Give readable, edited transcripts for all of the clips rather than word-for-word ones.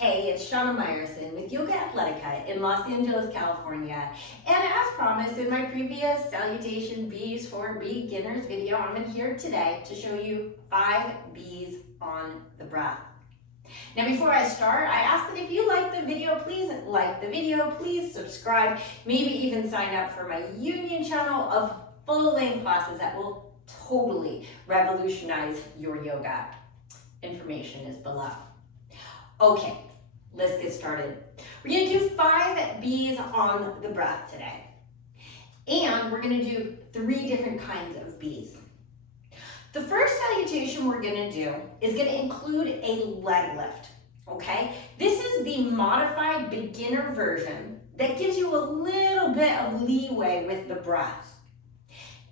Hey, it's Shana Meyerson with YOGAthletica in Los Angeles, California. And as promised in my previous Salutation B's for Beginners video, I'm here today to show you 5 B's on the breath. Now before I start, I ask that if you like the video, please like the video, please subscribe, maybe even sign up for my Union channel of full-length classes that will totally revolutionize your yoga. Information is below. Okay, let's get started. We're going to do 5 B's on the breath today. And we're going to do 3 different kinds of B's. The first salutation we're going to do is going to include a leg lift, okay? This is the modified beginner version that gives you a little bit of leeway with the breath.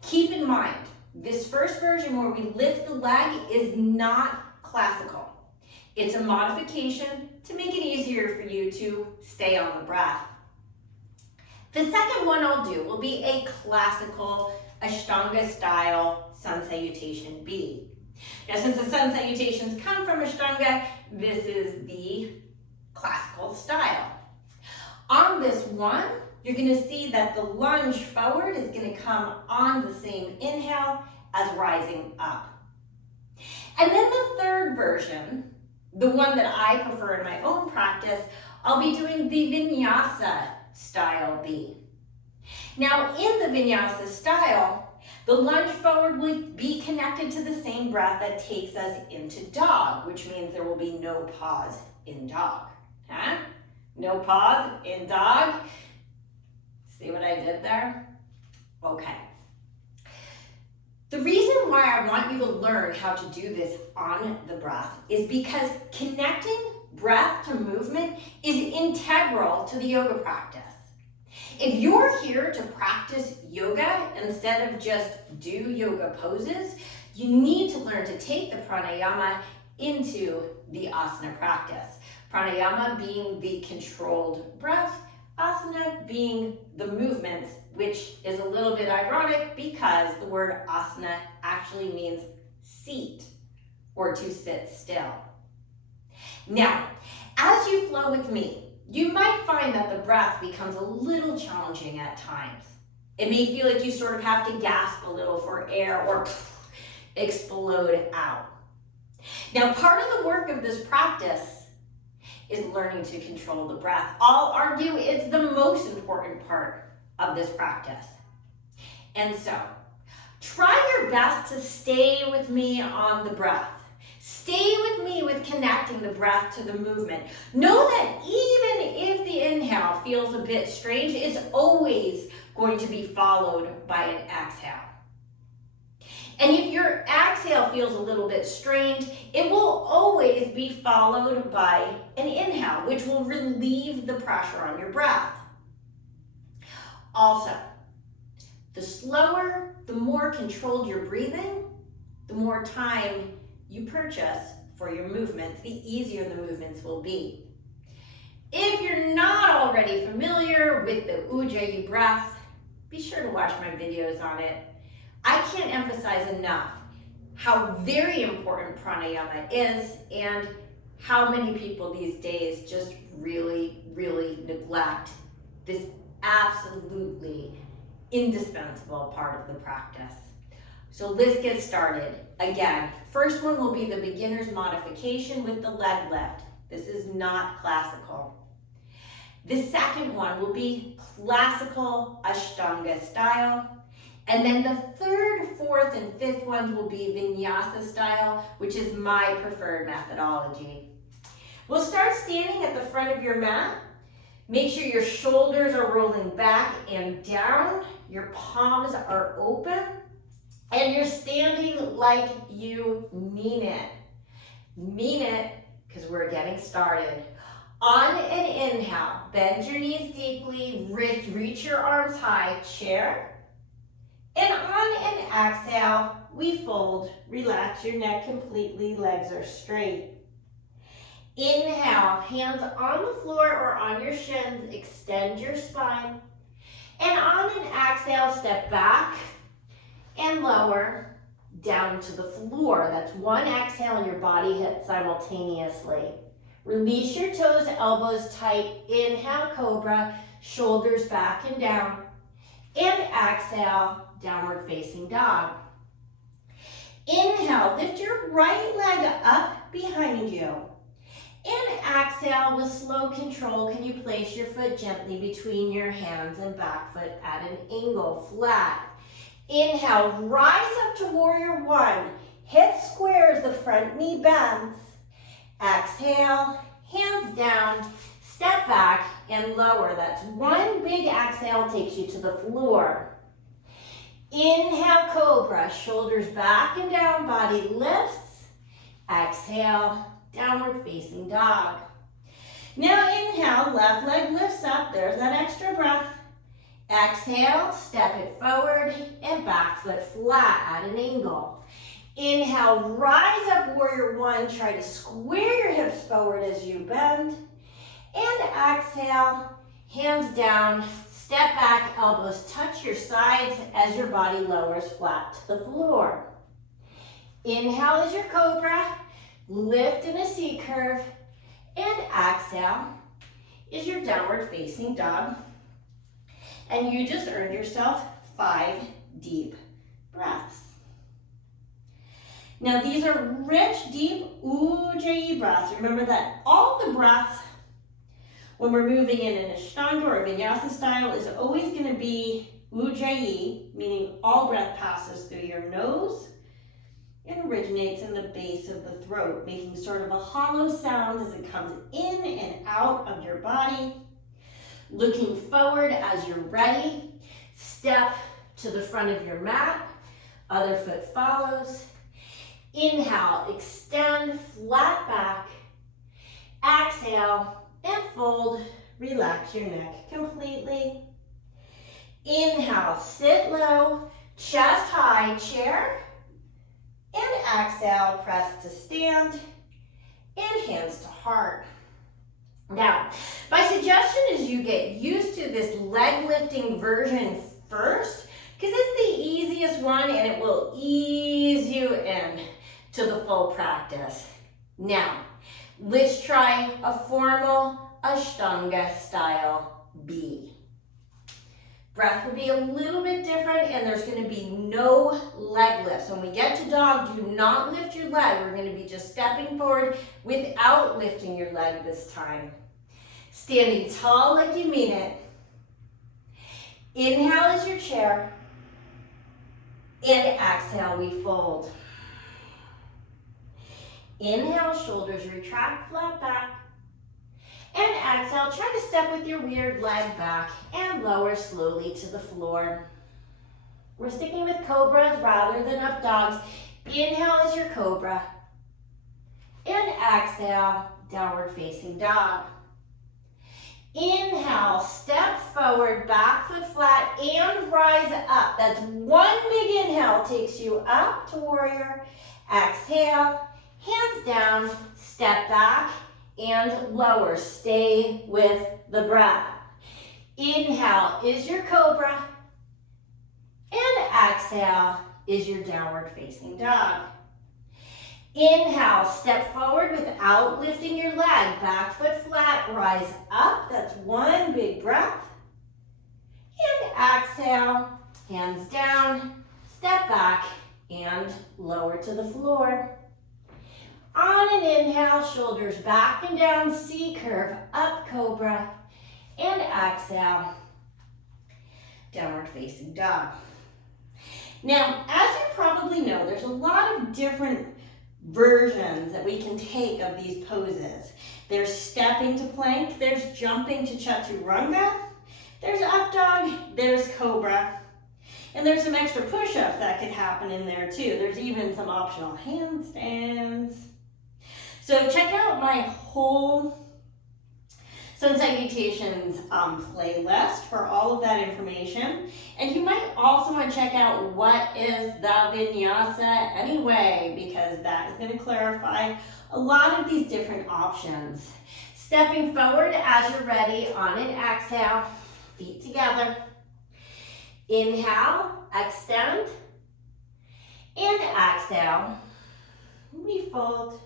Keep in mind, this first version where we lift the leg is not classical. It's a modification to make it easier for you to stay on the breath. The second one I'll do will be a classical Ashtanga style Sun Salutation B. Now since the Sun Salutations come from Ashtanga, this is the classical style. On this one, you're going to see that the lunge forward is going to come on the same inhale as rising up. And then the third version, the one that I prefer in my own practice, I'll be doing the Vinyasa style B. Now in the Vinyasa style, the lunge forward will be connected to the same breath that takes us into dog, which means there will be no pause in dog. Huh? No pause in dog. See what I did there? Okay. The reason why I want you to learn how to do this on the breath is because connecting breath to movement is integral to the yoga practice. If you're here to practice yoga instead of just do yoga poses, you need to learn to take the pranayama into the asana practice. Pranayama being the controlled breath, asana being the movements, which is a little bit ironic because the word asana actually means seat or to sit still. Now, as you flow with me, you might find that the breath becomes a little challenging at times. It may feel like you sort of have to gasp a little for air or explode out. Now, part of the work of this practice is learning to control the breath. I'll argue it's the most important part of this practice. And so, try your best to stay with me on the breath. Stay with me with connecting the breath to the movement. Know that even if the inhale feels a bit strange, it's always going to be followed by an exhale. And if your exhale feels a little bit strange, it will always be followed by an inhale, which will relieve the pressure on your breath. Also, the slower, the more controlled your breathing, the more time you purchase for your movements, the easier the movements will be. If you're not already familiar with the Ujjayi breath, be sure to watch my videos on it. I can't emphasize enough how very important pranayama is and how many people these days just really neglect this absolutely indispensable part of the practice. So let's get started. Again, first one will be the beginner's modification with the leg lift. This is not classical. The second one will be classical Ashtanga style. And then the third, fourth, and fifth ones will be Vinyasa style, which is my preferred methodology. We'll start standing at the front of your mat. Make sure your shoulders are rolling back and down. Your palms are open. And you're standing like you mean it. Mean it, because we're getting started. On an inhale, bend your knees deeply, reach your arms high, chair. And on an exhale, we fold. Relax your neck completely, legs are straight. Inhale, hands on the floor or on your shins, extend your spine. And on an exhale, step back and lower down to the floor. That's one exhale and your body hits simultaneously. Release your toes, elbows tight. Inhale, cobra, shoulders back and down. And exhale, downward facing dog. Inhale, lift your right leg up behind you. And exhale, with slow control, can you place your foot gently between your hands and back foot at an angle, flat. Inhale, rise up to warrior one. Hip squares, the front knee bends. Exhale, hands down, step back and lower. That's one big exhale, takes you to the floor. Inhale, cobra, shoulders back and down, body lifts. Exhale, downward facing dog. Now inhale, left leg lifts up, there's that extra breath. Exhale, step it forward and back foot flat at an angle. Inhale, rise up, warrior one. Try to square your hips forward as you bend. And exhale, hands down, step back, elbows touch your sides as your body lowers flat to the floor. Inhale is your cobra, lift in a C curve, and exhale is your downward facing dog. And you just earned yourself 5 deep breaths. Now these are rich, deep Ujjayi breaths. Remember that all the breaths when we're moving in an Ashtanga or Vinyasa style is always going to be Ujjayi, meaning all breath passes through your nose and originates in the base of the throat, making sort of a hollow sound as it comes in and out of your body. Looking forward as you're ready, step to the front of your mat, other foot follows. Inhale, extend, flat back. Exhale, and fold, relax your neck completely. Inhale, sit low, chest high, chair. And exhale, press to stand, and hands to heart. Now, my suggestion is you get used to this leg lifting version first, because it's the easiest one and it will ease you in to the full practice. Now, let's try a formal Ashtanga style B. Breath will be a little bit different and there's going to be no leg lifts. When we get to dog, do not lift your leg. We're going to be just stepping forward without lifting your leg this time. Standing tall like you mean it. Inhale is your chair. And exhale, we fold. Inhale, shoulders retract, flat back. And exhale, try to step with your weird leg back and lower slowly to the floor. We're sticking with cobras rather than up dogs. Inhale is your cobra. And exhale, downward facing dog. Inhale, step forward, back foot flat, and rise up. That's one big inhale, takes you up to warrior. Exhale, hands down, step back, and lower. Stay with the breath. Inhale is your cobra, and exhale is your downward facing dog. Inhale, step forward without lifting your leg. Back foot flat, rise up. That's one big breath. And exhale, hands down, step back, and lower to the floor. On an inhale, shoulders back and down, C curve, up cobra, and exhale, downward facing dog. Now, as you probably know, there's a lot of different versions that we can take of these poses. There's stepping to plank, there's jumping to chaturanga, there's up dog, there's cobra, and there's some extra push-ups that could happen in there too. There's even some optional handstands. So check out my whole Sun Salutations playlist for all of that information. And you might also want to check out what is the Vinyasa anyway, because that is going to clarify a lot of these different options. Stepping forward as you're ready on an exhale, feet together. Inhale, extend, and exhale, we fold.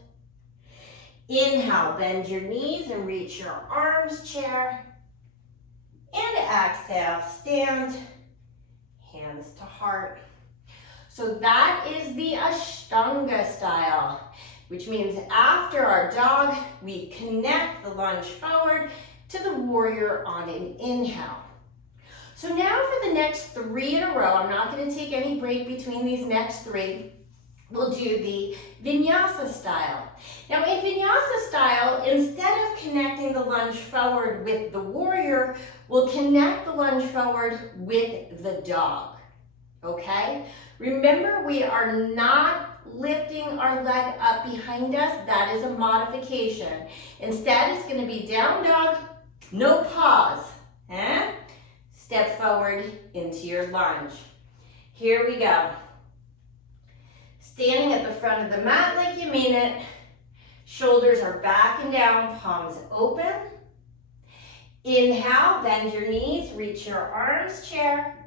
Inhale, bend your knees and reach your arms, chair. And exhale, stand, hands to heart. So that is the Ashtanga style, which means after our dog, we connect the lunge forward to the warrior on an inhale. So now for the next 3 in a row, I'm not going to take any break between these next 3. We'll do the Vinyasa style. Now in Vinyasa style, instead of connecting the lunge forward with the warrior, we'll connect the lunge forward with the dog, okay? Remember, we are not lifting our leg up behind us. That is a modification. Instead, it's gonna be down dog, no pause. Step forward into your lunge. Here we go. Standing at the front of the mat like you mean it. Shoulders are back and down, palms open. Inhale, bend your knees, reach your arms, chair.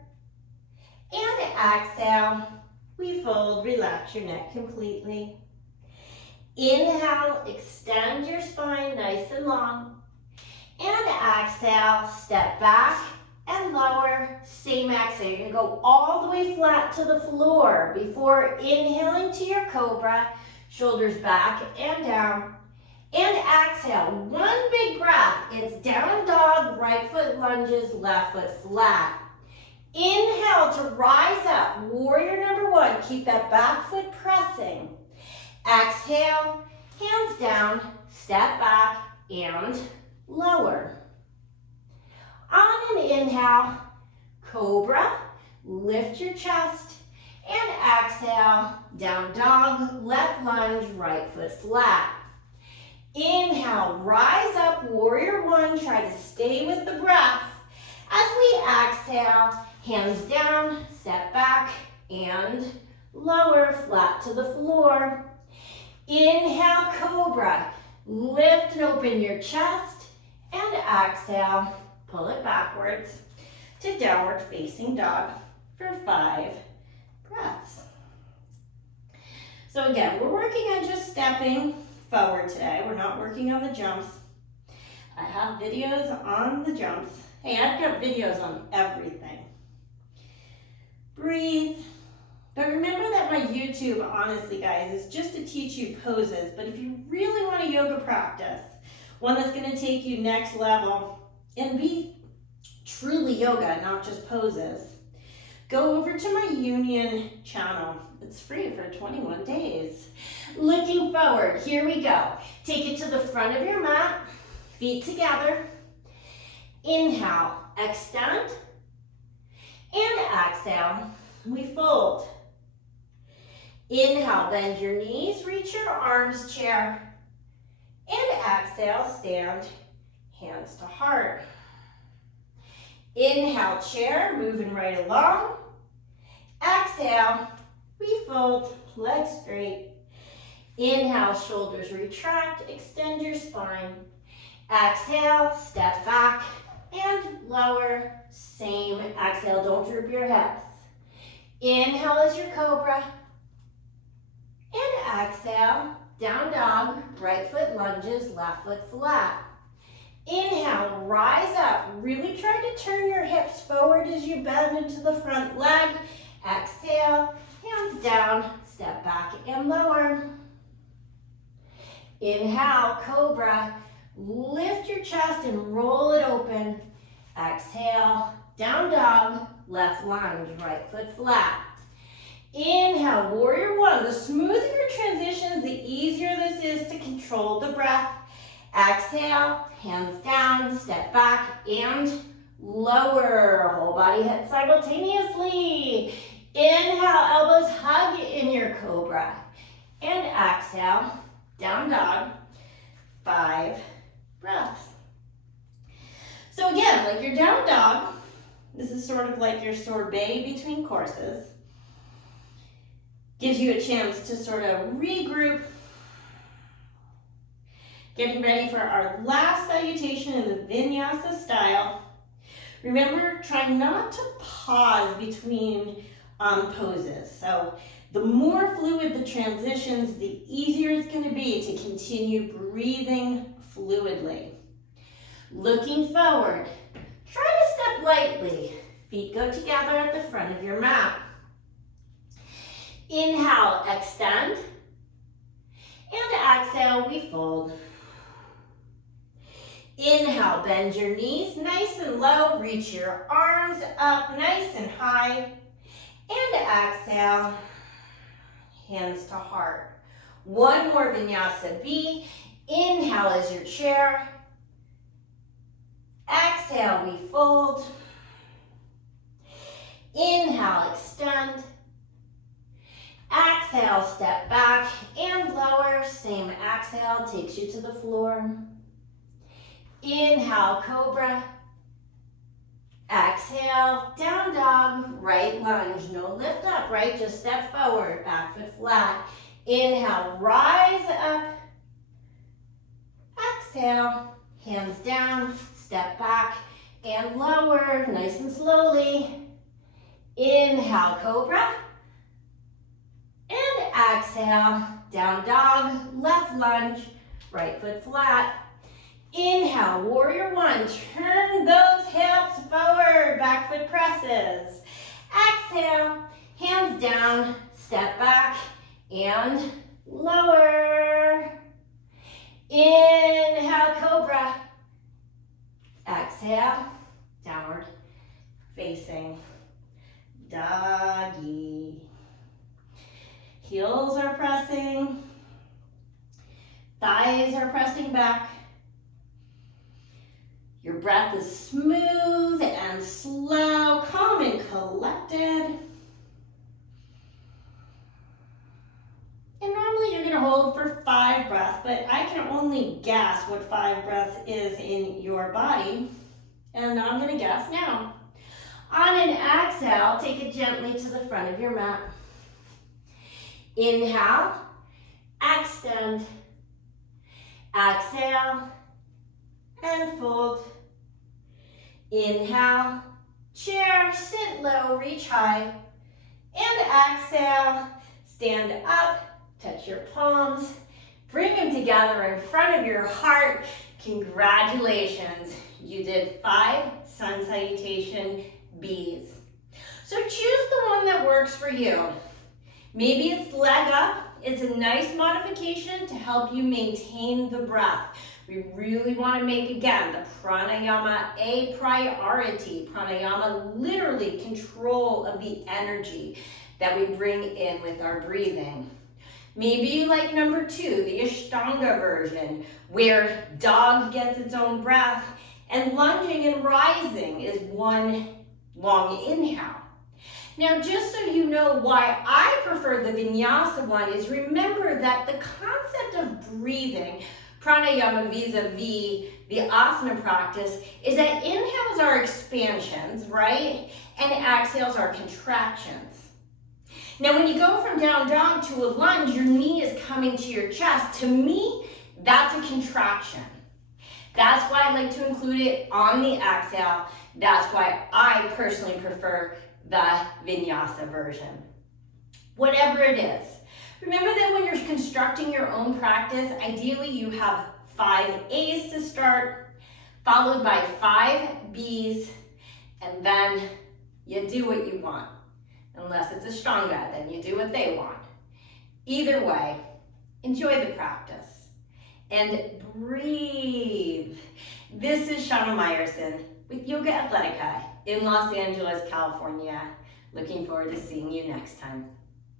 And exhale, we fold, relax your neck completely. Inhale, extend your spine nice and long. And exhale, step back and lower, same exhale. You're gonna go all the way flat to the floor before inhaling to your cobra, shoulders back and down. And exhale, one big breath. It's down dog, right foot lunges, left foot flat. Inhale to rise up, warrior number 1. Keep that back foot pressing. Exhale, hands down, step back and lower. On an inhale, cobra, lift your chest, and exhale, down dog, left lunge, right foot flat. Inhale, rise up, warrior 1, try to stay with the breath. As we exhale, hands down, step back, and lower, flat to the floor. Inhale, cobra, lift and open your chest, and exhale, pull it backwards to downward facing dog for 5 breaths. So again, we're working on just stepping forward today. We're not working on the jumps. I have videos on the jumps. Hey, I've got videos on everything. Breathe. But remember that my YouTube, honestly guys, is just to teach you poses. But if you really want a yoga practice, one that's going to take you next level and be truly yoga, not just poses, go over to my Union channel. It's free for 21 days. Looking forward, here we go. Take it to the front of your mat, feet together. Inhale, extend, and exhale, we fold. Inhale, bend your knees, reach your arms, chair, and exhale, stand, hands to heart. Inhale, chair, moving right along. Exhale, we fold, legs straight. Inhale, shoulders retract, extend your spine. Exhale, step back and lower, same. Exhale, don't droop your hips. Inhale is your cobra. And exhale, down dog, right foot lunges, left foot flat. Inhale, rise up. Really try to turn your hips forward as you bend into the front leg. Exhale, hands down, step back and lower. Inhale, cobra. Lift your chest and roll it open. Exhale, down dog, left lunge, right foot flat. Inhale, warrior 1. The smoother your transitions, the easier this is to control the breath. Exhale, hands down, step back and lower. Whole body hit simultaneously. Inhale, elbows hug in your cobra. And exhale, down dog, 5 breaths. So again, like your down dog, this is sort of like your sorbet between courses. Gives you a chance to sort of regroup. Getting ready for our last salutation in the Vinyasa style. Remember, try not to pause between poses. So The more fluid the transitions, the easier it's going to be to continue breathing fluidly. Looking forward, try to step lightly. Feet go together at the front of your mat. Inhale, extend. And exhale, we fold. Inhale, bend your knees nice and low. Reach your arms up nice and high. And exhale, hands to heart. One more Vinyasa B. Inhale as your chair. Exhale, we fold. Inhale, extend. Exhale, step back and lower. Same exhale takes you to the floor. Inhale, cobra. Exhale, down dog, right lunge. No lift up, right? Just step forward, back foot flat. Inhale, rise up. Exhale, hands down, step back and lower, nice and slowly. Inhale, cobra. And exhale, down dog, left lunge, right foot flat. Inhale, warrior one. Turn those hips forward, back foot presses. Exhale, hands down, step back and lower. Inhale, cobra. Exhale, downward facing doggy. Heels are pressing, thighs are pressing back. Your breath is smooth and slow, calm and collected. And normally you're gonna hold for 5 breaths, but I can only guess what 5 breaths is in your body. And I'm gonna guess now. On an exhale, take it gently to the front of your mat. Inhale, extend. Exhale, and fold. Inhale, chair, sit low, reach high. And exhale, stand up, touch your palms. Bring them together in front of your heart. Congratulations, you did 5 Sun Salutation Bs. So choose the one that works for you. Maybe it's leg up. It's a nice modification to help you maintain the breath. We really want to make, again, the pranayama a priority. Pranayama, literally control of the energy that we bring in with our breathing. Maybe you like number 2, the Ashtanga version, where dog gets its own breath and lunging and rising is one long inhale. Now, just so you know why I prefer the Vinyasa one is remember that the concept of breathing, pranayama vis-a-vis the asana practice, is that inhales are expansions, right? And exhales are contractions. Now, when you go from down dog to a lunge, your knee is coming to your chest. To me, that's a contraction. That's why I like to include it on the exhale. That's why I personally prefer the Vinyasa version. Whatever it is, remember that when you're constructing your own practice, ideally you have 5 A's to start, followed by 5 B's, and then you do what you want. Unless it's Ashtanga, then you do what they want. Either way, enjoy the practice and breathe. This is Shana Meyerson with YOGAthletica in Los Angeles, California. Looking forward to seeing you next time.